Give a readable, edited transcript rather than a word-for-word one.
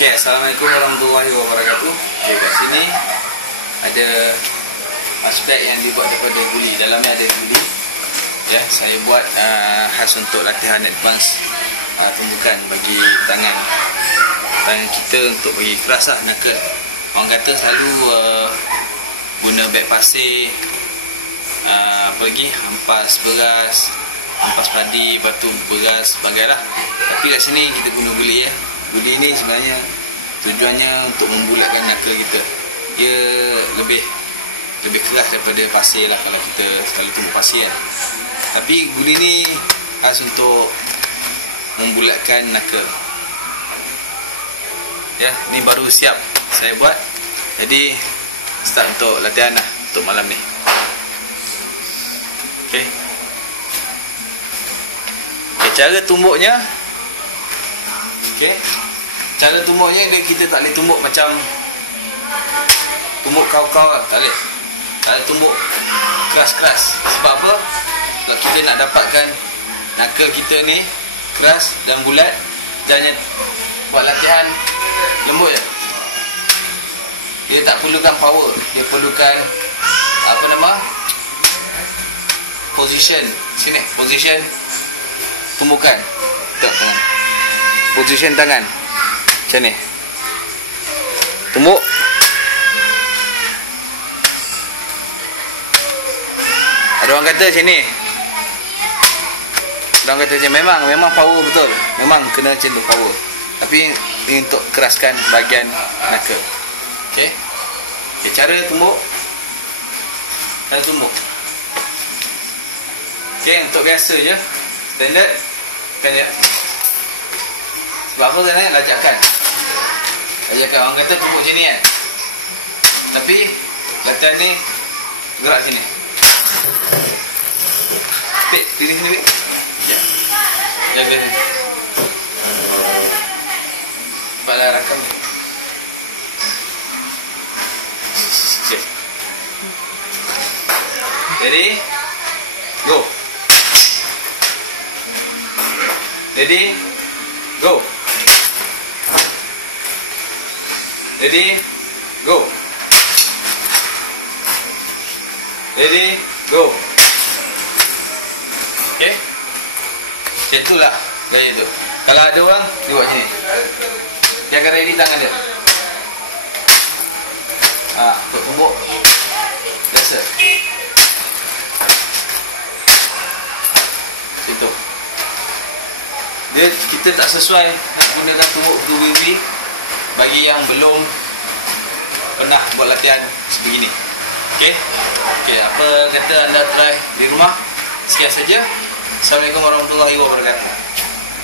Okay, Assalamualaikum warahmatullahi wabarakatuh. Okay, kat sini ada aspek yang dibuat daripada guli. Dalamnya ada guli. Ya, saya buat khas untuk latihan advance tumbukan bagi tangan kita untuk bagi keras lah knuckle. Orang kata selalu guna beg pasir, apa lagi, ampas beras, ampas padi, batu beras, sebagainya lah. Tapi kat sini kita guna guli ya. Guli ni sebenarnya tujuannya untuk membulatkan knuckle kita. Dia lebih keras daripada pasir lah kalau kita selalu tumbuk pasir kan. Tapi guli ni khas untuk membulatkan knuckle. Ya, ni baru siap saya buat. Jadi start untuk latihan lah untuk malam ni. Okey. Okay, cara tumbuknya. Okey. Cara tumbuknya kita tak boleh tumbuk macam tumbuk kau-kau lah. Tak boleh. Tak boleh tumbuk keras-keras. Sebab apa? Kalau kita nak dapatkan knuckle kita ni keras dan bulat, jangan buat latihan lembut je. Dia tak perlukan power. Dia perlukan apa nama? Position. Sini, position tumbukan. Tengok tangan. Position tangan. Macam ni. Tumbuk. Ada orang kata macam ni. Ada orang kata macam memang power betul. Memang kena macam tu power. Tapi ini untuk keraskan bahagian knuckle. Okey. Okay, cara tumbuk. Cara tumbuk. Okey, untuk biasa je. Standard. Kan je. Sebab apa kan? Lajakkan. Orang kata tumbuk macam ni kan. Tapi latihan ni gerak sini. Pik, pilih sini Pik. Sekejap. Jaga ni. Cepatlah rakam. Okay. Ready? Go. Ready? Go. Ready? Go. Ready? Go. Okay? Macam itulah gaya tu. Kalau ada orang, dia buat macam ni. Jaga ready tangan dia. Untuk tumbuk. Biasa. Macam tu. Kita tak sesuai nak gunakan tumbuk berduri bagi yang belum pernah buat latihan sebegini. Okey? Okey, apa kata anda try di rumah? Sekian saja. Assalamualaikum warahmatullahi wabarakatuh.